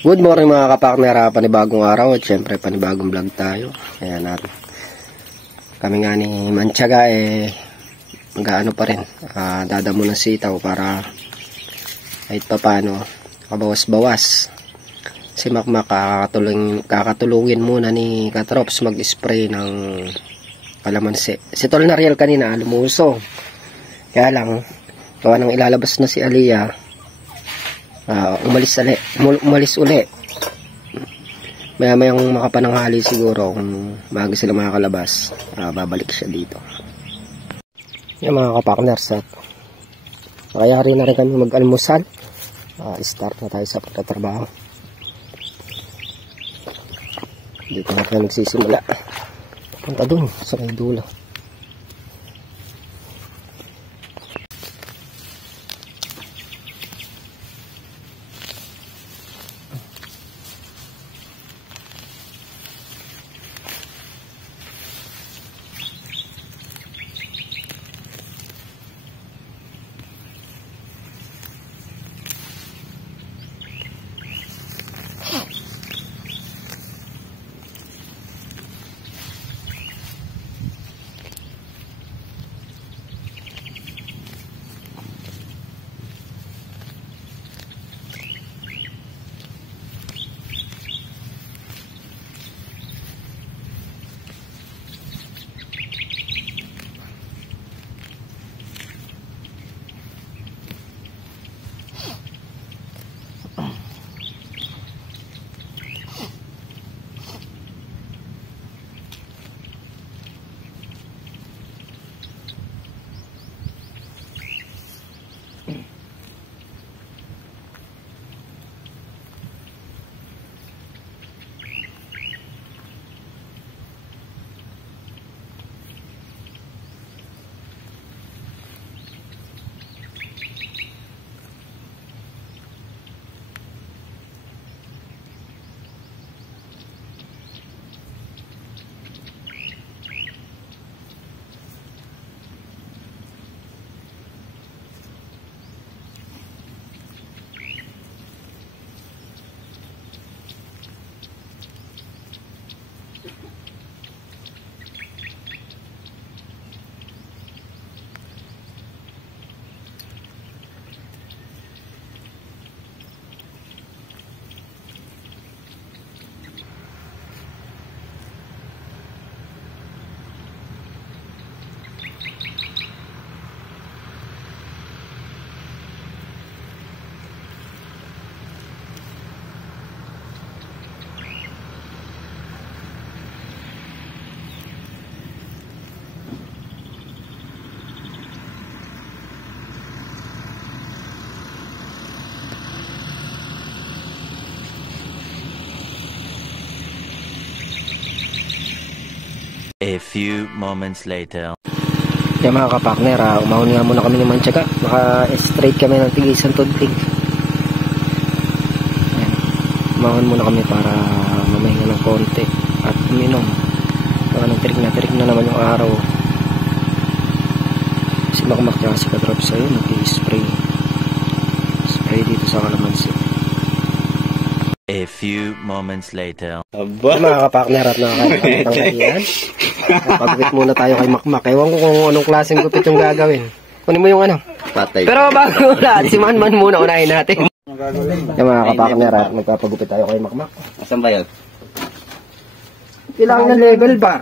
Good morning mga kapakner, panibagong araw at syempre panibagong vlog tayo. Ayan natin. Kami nga ni Mantiaga mag-ano pa rin, dadamo ng sitaw para kahit pa paano kabawas-bawas. Si Makmak kakatulungin muna ni Katrops mag-spray ng kalamansi. Si Tol Nariel kanina lumuso. Kaya lang, gawa nang ilalabas na si Aliyah, umalis uli. Maya-mayang makapananghali siguro kung bago sila makakalabas, babalik siya dito. Yung mga kapakners, kaya rin na rin kami mag-almusal. Start na tayo sa pagtatrabaho. Dito na kami nagsisimula. Punta dun sa may dulo. A few moments later. Kaya mga kapakner, umahon nga muna kami ni Mantiaga. Naka-straight kami ng tigisang tunting. Ayan. Umahon muna kami para mamahinga ng konti at uminom. Kaya nang tirik na naman yung araw. Si Makmak tsaka si Katrops ayun, nag-spray. Spray dito sa kalamansi. A few moments later. Aba. Mga kapakner at nakakalimutan ng iyan. Pagupit muna tayo kay Makmak. Ewan ko kung anong klaseng gupit yung gagawin. Kunin mo yung ano. Patay. Pero bago lahat, si Manman muna unahin natin. Yung mga kapakner at magpapagupit tayo kay Makmak. Asan ba yun? Kailangan na level ba?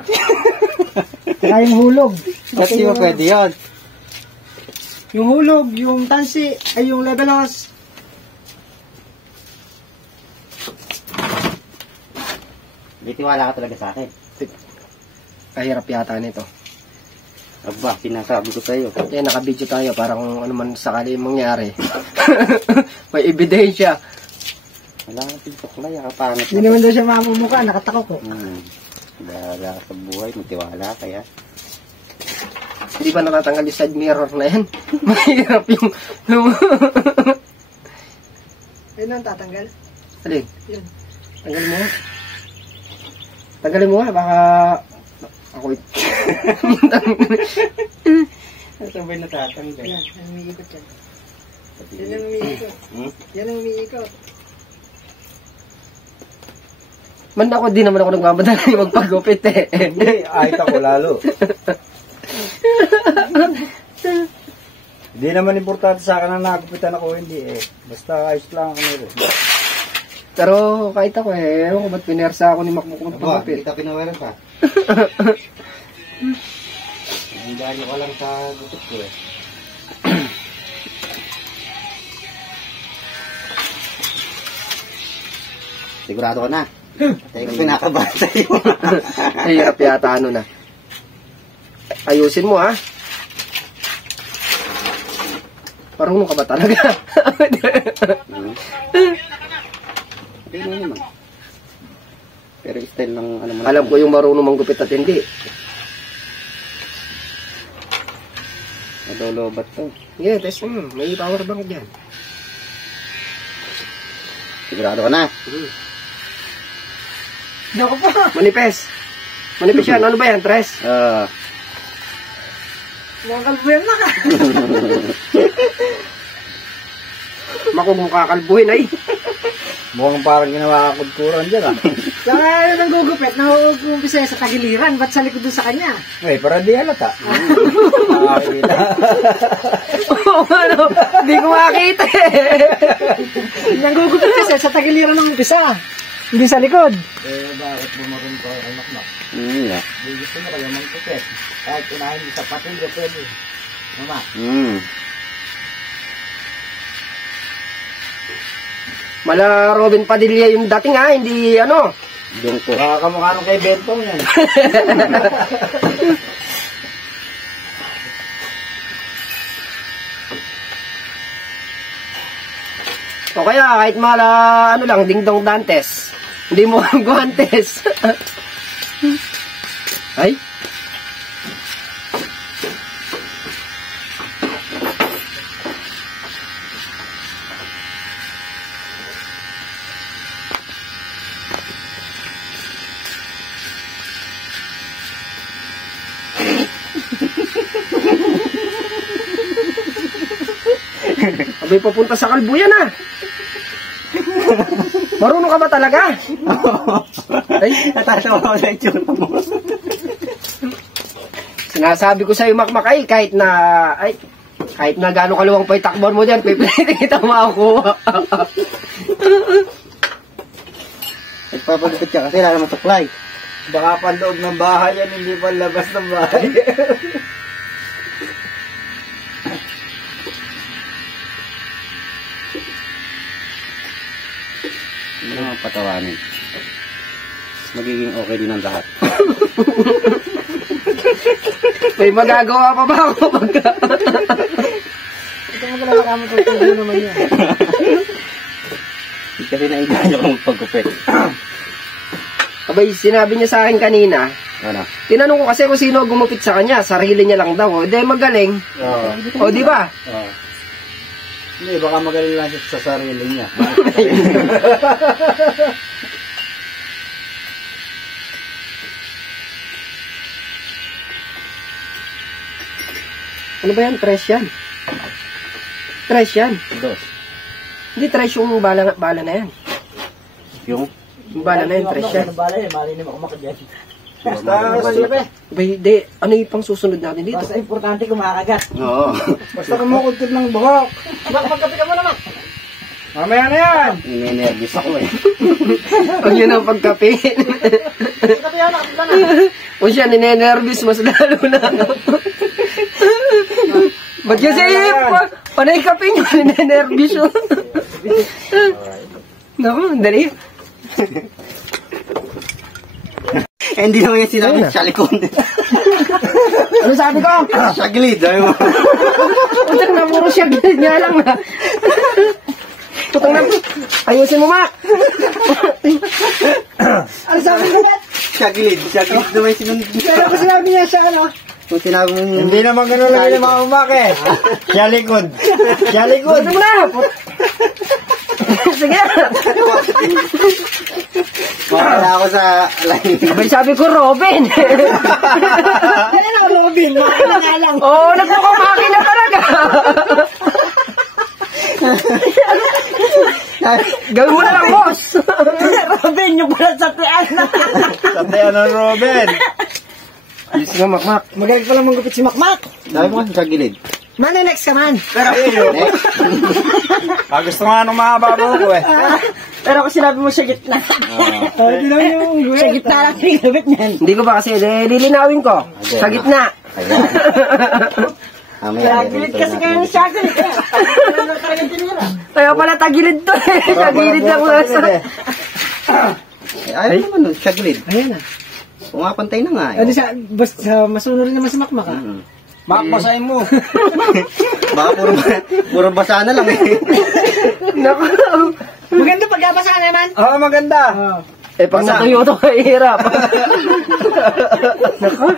Saka yung hulog. Kasi mo pwede yun. Yung hulog, yung tansi, ay yung levelos. May tiwala ka talaga sa akin. Kahirap yata nito. Aba, sinasabi ko sa'yo. Kaya nakabidyo tayo para kung ano man sakali mangyari. May ebidensya. Wala ka tintuklay, kapangit. Hindi naman daw siya mamumuka, nakatakok ko. Wala ka sa buhay, may tiwala kaya. Hindi ba natatanggal yung side mirror na yan? Mahirap yung... Ayun ang tatanggal. Alin? Yun. Tanggalin mo. Tanggalin mo nga, baka... Ako Sabay natatanggal. Yan, yan umiikot yan. Yan ang umiikot. Yan ang umiikot. Man ako, di naman ako nagmamadali magpagupit eh. Hindi, ahit ako lalo. Hindi naman importante sa akin na nagupitan ako, hindi eh. Basta ayos lang ako nito. Pero kahit ako eh, ewan ko ba't pinersa ako ni Makmuk Aba, magpagupit. kita pinawalan pa. Hanggang ko lang sa gupit ko eh. Sigurado ka na. Tayo ko pinakabahan sa'yo. Hirap yata ano na. Ayusin mo ha. Marunong ka ba talaga? Hindi mo naman. Pero style ng ano mo. Alam ko yung marunong manggupit at hindi. Nadolobat to. Yeah, test mo. May power bank dyan. Sigurado ka na. Hindi ako pa. Manipes. Manipes yan. Ano ba yan? Tres? Mukhang kalbuyan na ka. Makung mukha kalbuhin ay. Mukhang parang ginawa ka kudkuran dyan ah. Saka yun ang gugupit, nauumpisa sa tagiliran. Ba't sa likod doon sa kanya? Eh, para di halata. Nakakita. Oo, ano? Hindi ko makakita eh. Yung gugupit kasi sa tagiliran ng umpisa. Hindi sa likod. Eh, bakit bumaroon ko kay Makmak? Yeah. Di gusto mo kayo magkupit. Kahit unahin mo sa patilya, pwede. Mama. Mala Robin Padilla yung dating ha, hindi ano. Doon ko. Baka kamukha nung kay Bentong yan. O kaya kahit mala ano lang, dingdong Dantes. Hindi mo ang guantes. Ay. Abay, papunta sa kalbuyan ah. Marunong ka ba talaga? Ay, Natatawa ko sa itsura mo. sinasabi ko sa'yo, Makmak, ay, kahit na gano'ng kaluwang pa yung takbon mo dyan, pipilitin kita makakuha. Nagpapagupit ka kasi lalo matuklay. Baka panloob ng bahay yan, hindi pa labas ng bahay. Hindi naman patawanin. Magiging okay din ang lahat. May magagawa pa ba ako pagka? Ito mo talaga kamo tutubo naman yan. Kasi naigaan ako magpagupit. Abay, sinabi niya sa akin kanina, Ano? tinanong ko kasi kung sino gumupit sa kanya, sarili niya lang daw. Hindi, magaling. Oo. O, di ba? Oo. Hindi, baka magaling lang siya sa sarili niya. Ano ba yan? Tres yan. Tres yan. Dos. Hindi, tres yung bala na yan. Yung? Yung bala na yan, tres yan. Basta, Abay, di, ano yung pang susunod natin dito? Basta importante kumakagat. Oo. basta kumukutid ng buhok. Magkapi ka mo naman. Mamaya na yan. Ninenervous ako eh. Pag yun ang pagkape. Kapi yan, nakapi ka na. O siya, ninenervous, mas lalo na. Ba't kasi, panay kape niyo, ninenervous yun. Naku, dali. Hindi naman yung sinabi sa likod. Ano sabi ko? Sa gilid. Ayaw mo. Putang na, puro siya, ganyan lang na. Putang na, ayusin mo, Mak. Ano sabi ko na? Sa gilid. Sa gilid naman yung sinunod. Pero kung sinabi niya siya ano? Kung sinabi mo... Hindi naman ganun lang yung mga umake. Siya likod. Siya likod. Ano mo na? Sige. Makakala ako sa line. Abay, sabi ko, Robin. Ano, Robin? Makina nga lang. Oo, nagkukumaki na talaga. Gawin mo na lang, boss. Robin. Robin, yung pala sa tiyan. Santayan ng Robin. Yes nga, Makmak. Magaling pala manggupit si Makmak. Sabi mo sa gilid. Mane, next ka man. Gusto nga nung mahaba ko eh. Pero kung sinabi mo sa gitna. Hindi lang yung Sa gitna lang yung gabit niyan. Hindi ko pa kasi, lilinawin ko. Sa gitna. Tagilid kasi kayo sa akin. Kaya pala tagilid to eh. Tagilid lang wala sa... Ayaw naman nun, sa gilid. Ayan na. Pumapantay na nga eh. Ano sa, basta masunod rin naman si Makmak ah. Makmasahin mo. Baka puro basa na lang eh. Naku. Maganda pagkabasa ka naman. Oo, maganda. Eh, pag natuyo to, hirap. Naku.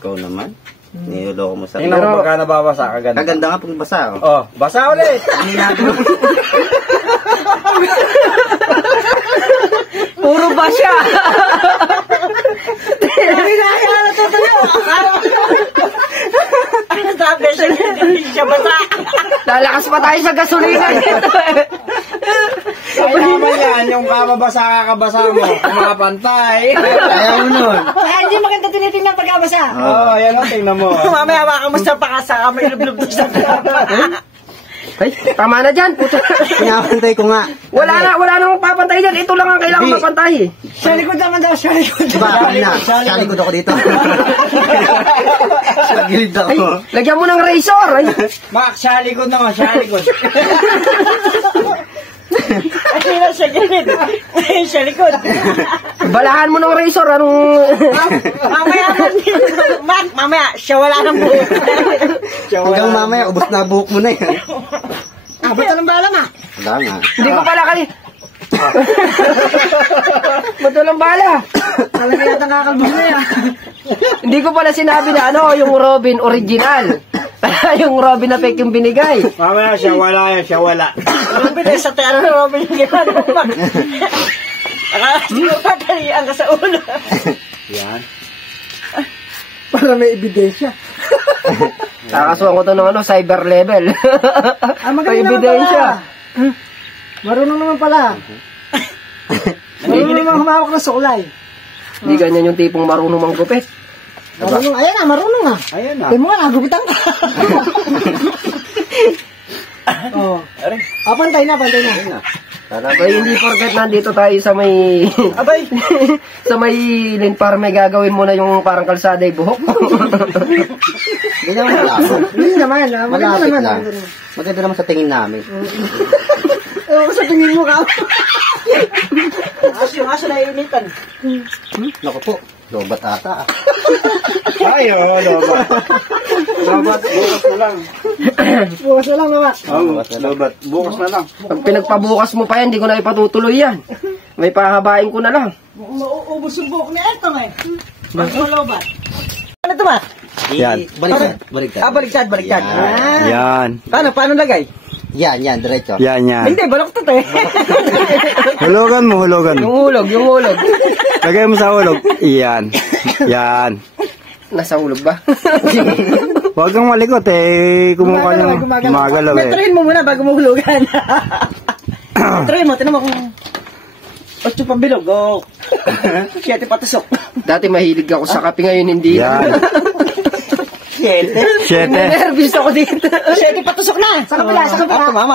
Ikaw naman. Niloloko mo sa Tingnan mo baka nababasa kaganda. Kaganda nga pag basa. Oh. Oh, basa ulit. Puro ba siya? Hindi na kaya natutuyo. Ano sabi siya? Hindi siya basa. Lalakas pa tayo sa gasolina dito eh. Ay naman yan, yung kababasa kakabasa mo, kumapantay. Ayaw mo nun. Kaya hindi maganda tinitingnan pagkabasa. Oh, yan o, tingnan mo. Mamaya baka mo sa pakasa, may lublub doon sa Ay, tama na dyan. Puto. Pinapantay ko nga. Wala na papantay dyan. Ito lang ang kailangan Hindi. mapantay. Sa likod naman daw, sa likod. Diba, na, sa likod ako dito. Sa gilid Ay, ako. lagyan mo ng razor. Ay, Mak, siya likod naman, siya likod. Ay, na siya gilid. Ay, siya likod. balahan mo ng razor. Anong... Mamaya man din. Mak, mamaya, siya wala ng buhok. Hanggang mamaya, ubos na buhok mo na yan. Abot na ng bala ma. Wala nga. Hindi ko pala kali... Ba't walang bala? Talaga yata nakakalbog na yan. Hindi ko pala sinabi na ano, yung Robin original. Yung Robin na fake yung binigay. Mamaya siya wala yan, siya wala. Ang bilis sa tera ng Robin yung gano'n. Siguro patalian ka sa ulo. Yan. Para may ebidensya. Kakasuhan ko to ng ano, cyber level. Ah, May magaling naman ebidensya. pala. Marunong naman pala. Marunong naman humawak ng suklay. Hindi ganyan yung tipong marunong manggupit. Marunong, ayan na, marunong ah. Ayan na. Tingnan mo nga, nagupitan ka. Oh. Ah, pantay na. Abay, hindi forget nandito tayo sa may... Abay, sa may Lin Parme, gagawin mo na yung parang kalsada ay buhok. Ganyan mo malapit. Hindi naman, ah. Maganda Malapit naman. lang. Maganda naman sa tingin namin. Oo, sa tingin mo ka. yung aso na initan. Naku po, lobat ata. Ay, oh, lobat. Lobat, bukas na lang. Bukas na lang naman. Oh, lobat, bukas na lang. Pag pinagpabukas mo pa yan, hindi ko na ipatutuloy yan. May pahabain ko na lang. Mauubos yung buhok ni Etong eh. Magkulobat. Ano ito ba? Yan. Baliktad. Baliktad. Baliktad. Yan. Paano lagay? Yan, diretso. Yan, yan. Hindi, baloktot eh. Hulugan mo, hulugan mo. Yung hulog. Lagay mo sa hulog. Yan. Yan. Nasa hulog ba? Huwag kang malikot eh. Kumukha niyang gumagalaw eh. Metroin mo muna bago mo hulugan. Metroin mo, tinan mo kung... 8 pabilog, go. 7 patusok. Dati mahilig ako sa kape, ngayon hindi. Yan. 7. Nervous ako dito. 7 patusok na. Sa kabila.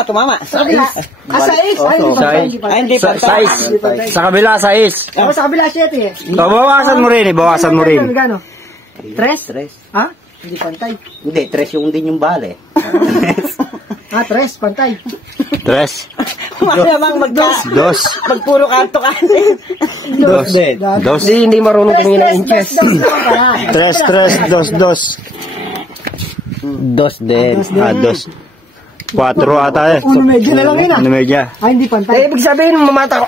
Tumama. Sa kabila. Ah, sa is. Ay, hindi pa. Hindi pa. Size. Sa kabila, size. Ako sa kabila, 7 eh. So, bawasan mo rin eh. Bawasan mo rin. Gano? Tres. Ha? Hindi pantay. Hindi, tres yung din yung bale. Ah, 3, pantay. 3. Malamang Dos. magpuro kanto ka. Dos. Dos. Hindi marunong tumingin ng inches. 3, 2. Dos din. Dos. 4 ata eh. Uno medyo na lang yun ah. Ano medya? Ah, hindi pantay. Ibig sabihin, mata ko,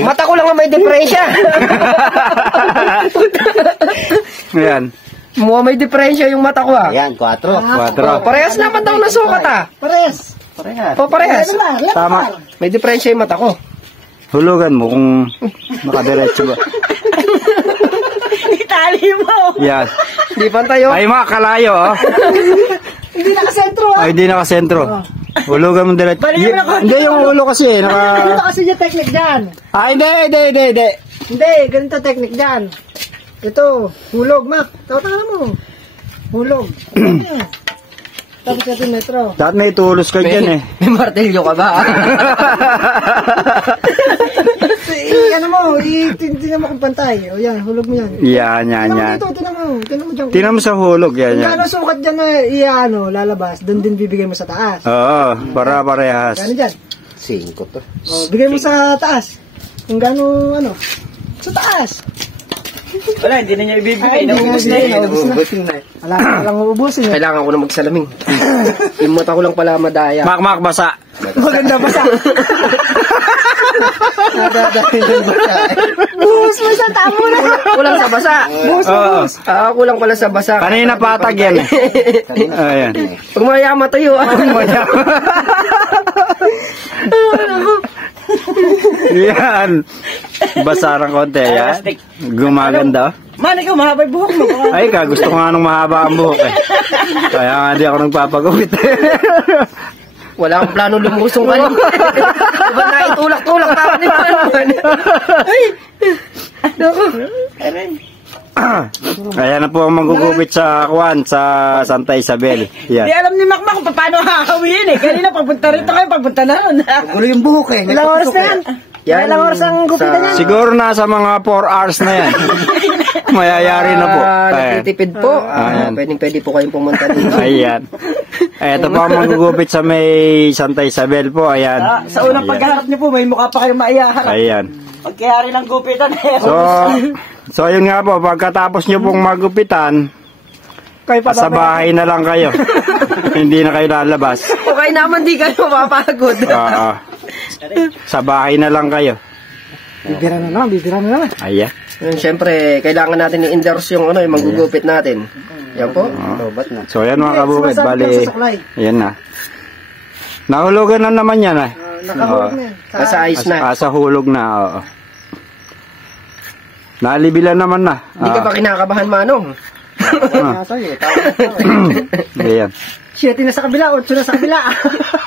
mata ko lang ang may diferensya. Ayan. Mukhang may diferensya yung mata ko ah. Ayan, 4. 4. Parehas naman daw na sukat ah. Pares. Parehas. O parehas. Tama. May diferensya yung mata ko. Hulugan mo kung nakadiretso ba. Itali mo. Yan. Hindi pantay oh. Ay, makakalayo oh. Hindi nakasentro ah. Ay, di nakasentro. Hulugan mo diretso. Balik mo na konti. Hindi, yung ulo kasi. Ganito kasi yung technique dyan. Hindi. Hindi, ganito technique dyan. Ito, hulog, Mac. Tawag mo. Hulog. Tapos natin metro. Dapat may tulos ka dyan eh. May martilyo ka ba? Ano mo, tingnan mo kung pantay. O yan, hulog mo yan. Yan. Tingnan mo dyan. Tingnan mo sa hulog, yan. Kung gano'ng sukat dyan na lalabas, doon din bibigay mo sa taas. Oo, para parehas. Gano'n dyan? 5 to. O, bigay mo sa taas. Kung gano'n, sa taas. Wala, hindi na niya ibibigay. Ay, hindi Naubos nga, na yun. naubos na. Wala ka lang uubusin. Kailangan ko na magsalamin. Yung mata ko lang pala madaya. Mak, basa. Maganda ba sa? Buhos mo sa tamo na. Kulang sa basa. Oo. Kulang pala sa basa. Kanina patag yan eh. Ayan. Pag maya matayo. Yan. Basarang konti. Yan. Gumaganda. Man, ikaw, mahaba yung buhok mo. Ay ka, gusto ko nga nung mahaba ang buhok eh. Kaya nga di ako nagpapagupit. Wala akong plano lumusong ka. Diba na itulak-tulak tapos di ba? Ayan na po ang magugupit sa Juan, sa Santa Isabel. Hindi Yan. alam ni Makmak kung paano hahawin eh. Kanina papunta rito kayo, papunta na ron. Gulo yung buhok eh. Ilang oras na yan? Ilang oras ang gupitan yan? Siguro nasa mga 4 hours na yan. Mayayari na po. Ayan. Nagtitipid po. Ayan. Pwede po kayong pumunta dito. Ayan. Ito po ang magugupit sa may Santa Isabel po. Ayan. Sa unang pagharap niyo po, may mukha pa kayong maiyaharap. Ayan. Pagkayari ng gupitan eh. So yun nga po, pagkatapos nyo pong magupitan, sa bahay na lang kayo. Hindi na kayo lalabas. Okay naman, di kayo mapapagod. Oo. Sa bahay na lang kayo. Bibira na naman. Ayan. Siyempre, kailangan natin i-endorse yung yung magugupit natin. Yan po. So yan mga kabukid, bali, ayan na. Nahulugan na naman yan eh. Nakahulog na yan. Nasa ayos na. Sa hulog na, oo. Nalibilan naman na. Hindi ka ba kinakabahan, Manong? Ayan. 7 na sa kabila, 8 na sa kabila.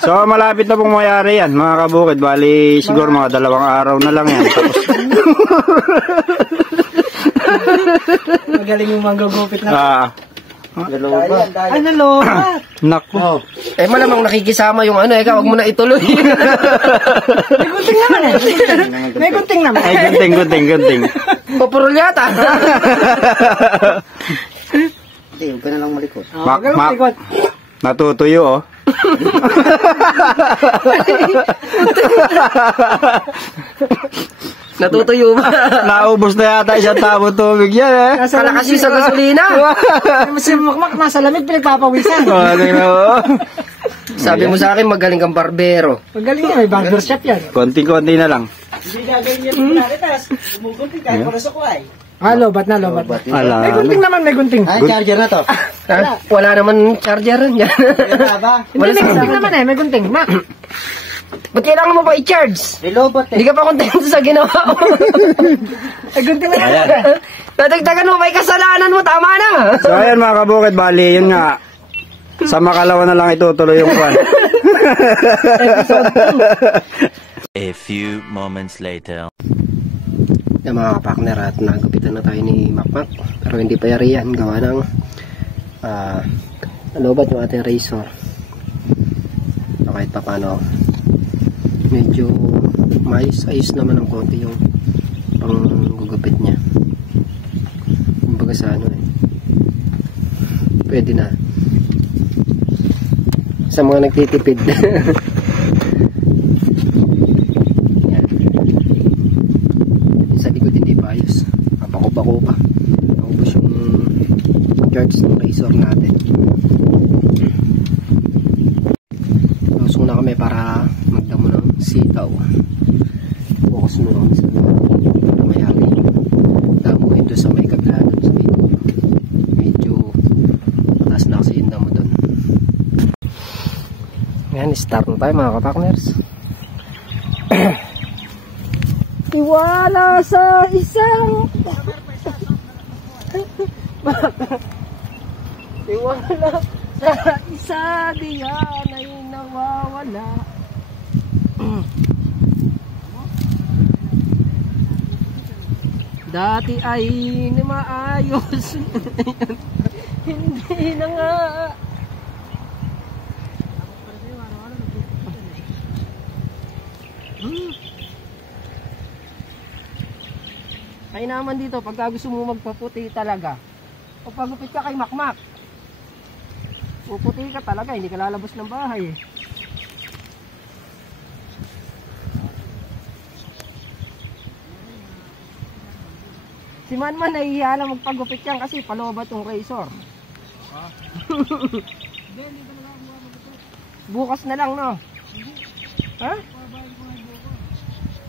So malapit na pong mayari yan mga kabukid. Bali siguro mga 2 araw na lang yan. Tapos Magaling yung manggugupit na. Ay, nalobat. Naku. Malamang nakikisama yung ikaw, wag mo na ituloy. May gunting naman eh. May gunting naman. Ay, gunting. Papurol yata. Hindi, huwag ka na lang malikot. Mak. Natutuyo oh. Natutuyo ba? Naubos na yata isang tabo tubig yan eh. Kala kasi sa gasolina. Si Makmak nasa lamig, pinagpapawisan. Sabi mo sa akin, magaling kang barbero. Magaling yan, may barber shop yan. Konti-konti na lang. Hindi gagawin niya ng naritas. Bumugunti kahit para sa kuhay. Lobat na. May Ala. gunting naman, may gunting. Ay, charger na to. Wala naman charger yan. Hindi, may gunting naman eh, may gunting. Mak. Ba't kailangan mo pa i-charge? Nilobat Hindi ka pa kontento sa ginawa mo. May gunting na yan. Nadagdagan mo pa yung kasalanan mo, tama na. So ayan mga kabukid, bali yun nga. Sa makalawa na lang itutuloy yung kwan. A few moments later. Yung mga partner at nagupitan na tayo ni Makmak. Pero hindi pa yari yan. Gawa ng lobat yung ating razor. So kahit pa paano, medyo ayos naman ng konti yung pang gugupit niya. Kumbaga sa pwede na. Sa mga nagtitipid. Yan. Sa likod hindi pa ayos. Papako-pako pa. Naubos yung charge ng razor natin. Tapos muna kami para magdamo ng sitaw. Focus muna kami sa mayari. Damuhin doon sa may kabila doon sa may medyo mataas na kasi yung damo doon. Yan, start na tayo mga kapakners. Iwala sa isang Iwala sa isa diyan ay nawawala. Dati ay maayos. Hindi na nga. Ay naman dito, pagka gusto mo magpaputi talaga, o pagupit ka kay Makmak, puputi ka talaga, hindi ka lalabas ng bahay eh. Si Manman nahihiya na magpagupit yan kasi paloba tong razor. Bukas na lang, no? Ha?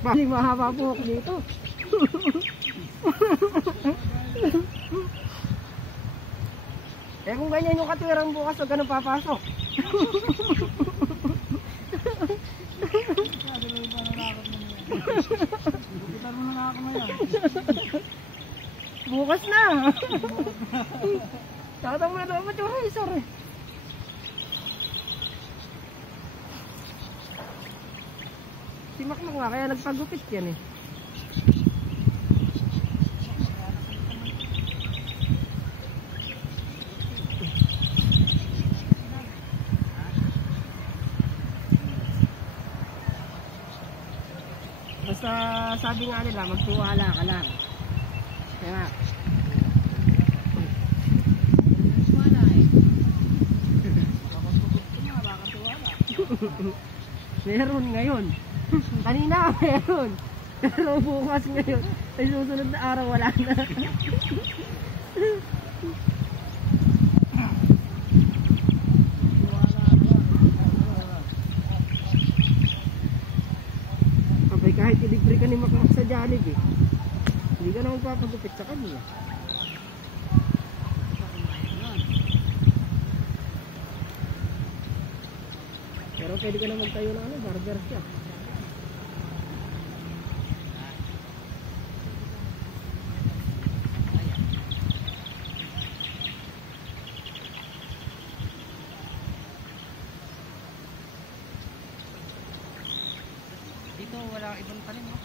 Bali mahaba buhok dito. Eh kung ganyan yung katwirang bukas, huwag ganun papasok. Bukas na. Tatang mo na dapat yung razor eh. Si Makmak nga kaya nagpagupit yan eh. Basta sabi nga nila, magtiwala ka lang. Kaya meron ngayon. Kanina meron. Pero bukas ngayon. Ay susunod na araw wala na. Abay kahit ilibre ka ni Makmak sa Jollibee, hindi ka na magpapagupit sa kanya. Pero pwede ka na magtayo ng barber shop. Dito wala ibang tanim, no?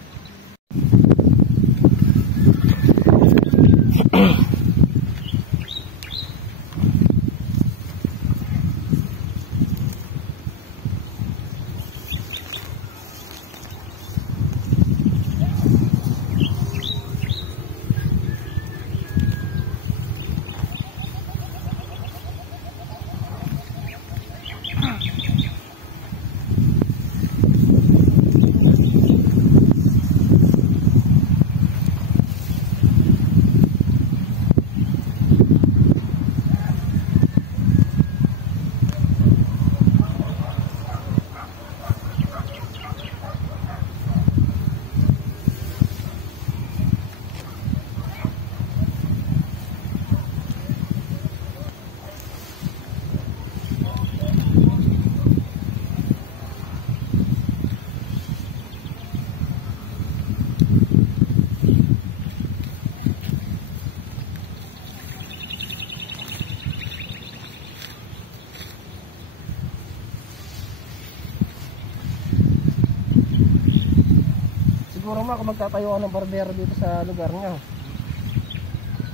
Siguro ma kung magtatayo ka ng barbero dito sa lugar niya,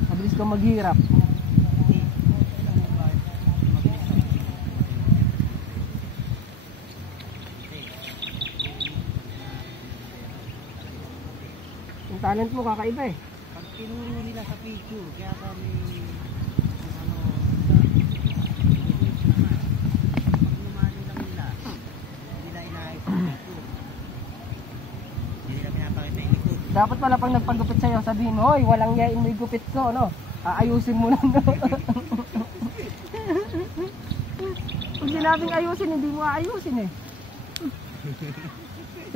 mabilis kang maghirap. Yung talent mo kakaiba eh. Pag tinuro nila sa picture, kaya kami ano, pag lumano lang nila, hindi nila inaayos sa picture. Hindi nila pinapakita yung likod. Dapat pala pag nagpagupit sa'yo, sabihin mo, hoy, walang yain mo yung gupit ko, no? Aayusin mo lang, no? Pag sinabing ayusin, hindi mo aayusin eh.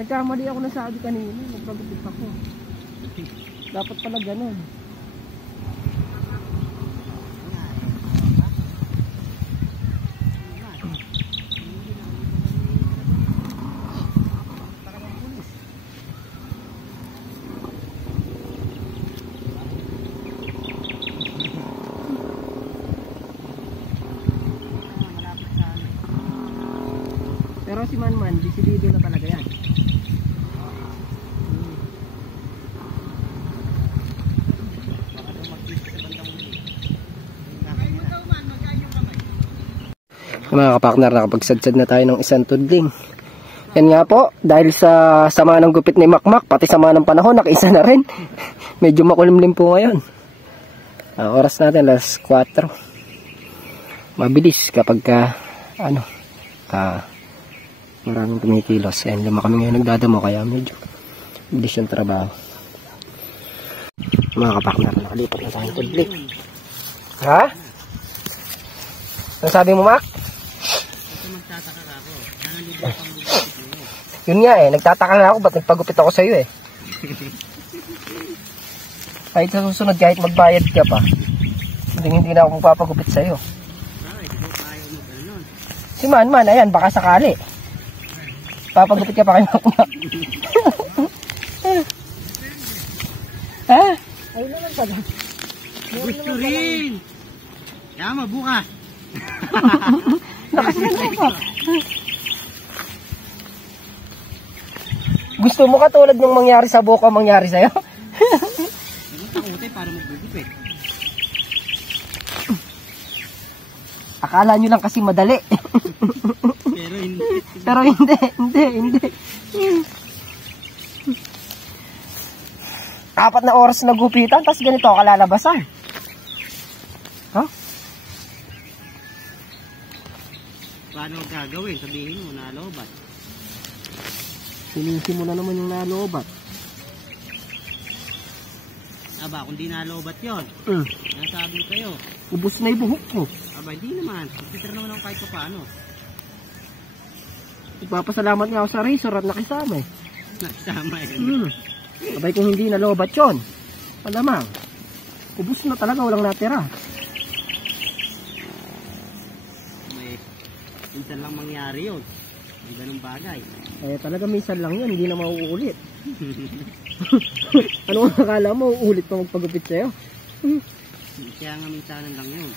Nagkamali ako ng sabi kanina, nagpagupit ako. Dapat pala ganun. Pero si Manman, disidido na talaga yan. Mga kapakner, nakapagsadsad na tayo ng isang tudling. Yan nga po, dahil sa sama ng gupit ni Makmak, pati sama ng panahon, nakaisa na rin. Medyo makulimlim po ngayon. Oras natin, alas 4. Mabilis kapag maraming tumikilos. Ayan, 5 kami ngayon nagdadamo, kaya medyo bilis yung trabaho. Mga kapakner, nakalipat na tayong tudling. Ha? Ano sabi mo, Mak? Yun nga nagtataka nga ako ba't nagpagupit ako sa'yo Kahit sa susunod, kahit magbayad ka pa, hindi na ako magpapagupit sa'yo. Si Man, ayan, baka sakali. Papagupit ka pa kayo Makmak. Ha? Ayun naman pala. Gusto rin! Tama, bukas! Nakasala ka. Gusto mo katulad ng mangyari sa buko ang mangyari sa'yo? Takutay para magbugupit. Akala nyo lang kasi madali. Pero hindi. Pero hindi. 4 na oras na gupitan, tapos ganito ako kalalabasan. Huh? Paano gagawin? Sabihin mo, nalobat. Sinisi mo na naman yung nalobat. Aba, kung di nalobat yun, nasabi kayo. Ubus na yung buhok ko. Aba, hindi naman. Pagkitira naman ako kahit pa paano. Nagpapasalamat nga ako sa razor at nakisama Nakisama yun. Abay kung hindi nalobat yun, malamang ubus na talaga, walang natira. May minsan lang mangyari yun. May ganung bagay. Talaga minsan lang yun, hindi na mauulit. Ano ang akala mo, uulit pa magpagupit sa'yo? Kaya nga minsanan lang yun.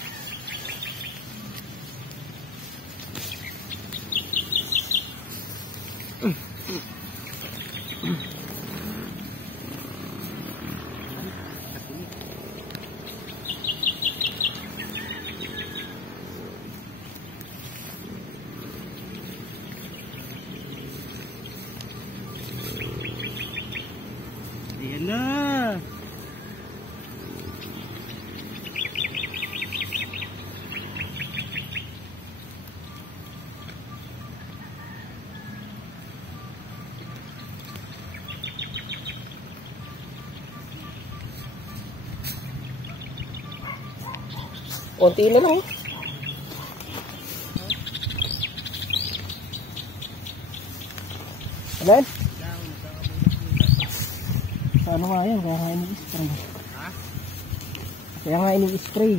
Ayan na! Konti na lang. Alan? Ano nga yan? Kaya nga ini-spray. Ha? Kaya nga ini-spray.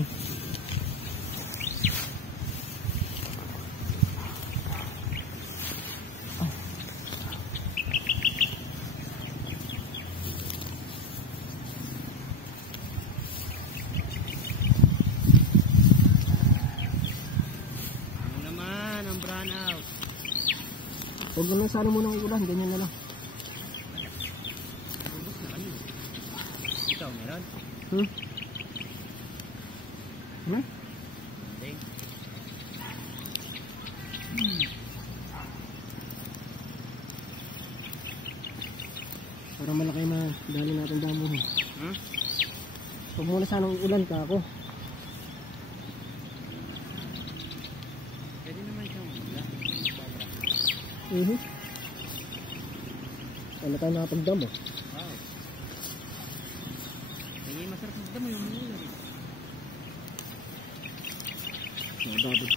Ano naman ang brown out? Huwag mo lang sana munang ikulan. Ganyan na lang. Ikaw meron? Ano? Para malaki na dali natin damo. Huwag muna sanang ulan ka ako. Pwede naman siyang wala. Ano tayo nakapagdamo? Wow. Kaya masarap magdamo yung muna rin. Nakababod.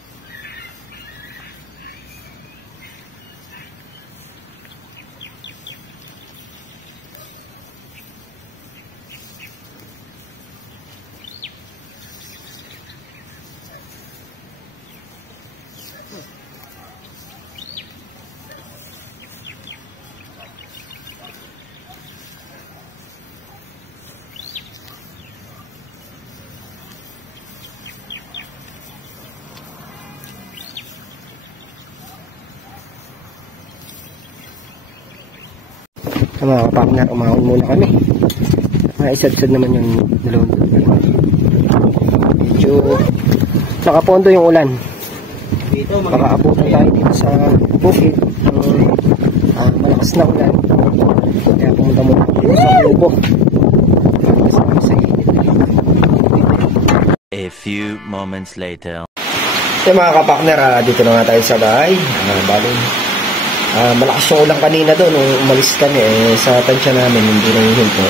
So mga kapakner, umahon muna kami. Isad-sad naman yung dalawang tubig. Medyo nakapondo yung ulan. Baka abutan tayo dito sa bukid ng malakas na ulan. Kaya pumunta muna sa kubo. A few moments later. So mga kapakner, dito na nga tayo sa bahay. Malakas yung ulan kanina doon nung umalis kami. Sa tansya namin hindi na yung hinto.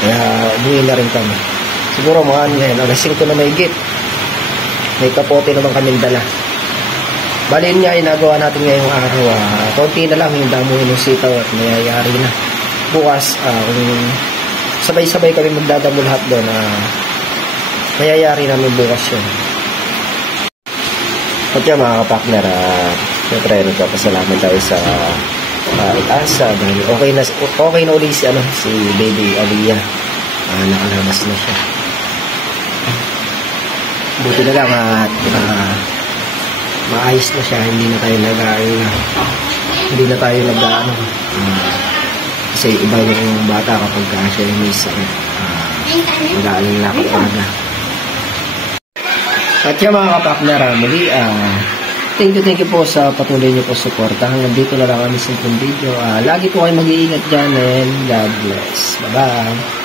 Kaya umuwi na rin kami. Siguro mga alas 5 na may git. May kapote naman kaming dala. Balin niya, inagawa natin ngayong araw. Konti na lang yung damuhin ng sitaw at mayayari na. Bukas, kung sabay-sabay kami magdadamo lahat doon, mayayari namin bukas yun. At yan mga kapakner, siyempre nagpapasalamat tayo sa itaasa dahil okay na ulit si baby Aliyah. Nakalabas na siya. Buti na lang at maayos na siya, hindi na tayo kasi iba yung bata kapag siya yung may sakit, mag-aalala ko talaga. At yan mga kapakner, muli thank you po sa patuloy niyo po suporta. Hanggang dito na lang kami sa video. Lagi po kayo mag-iingat dyan and God bless. Bye bye.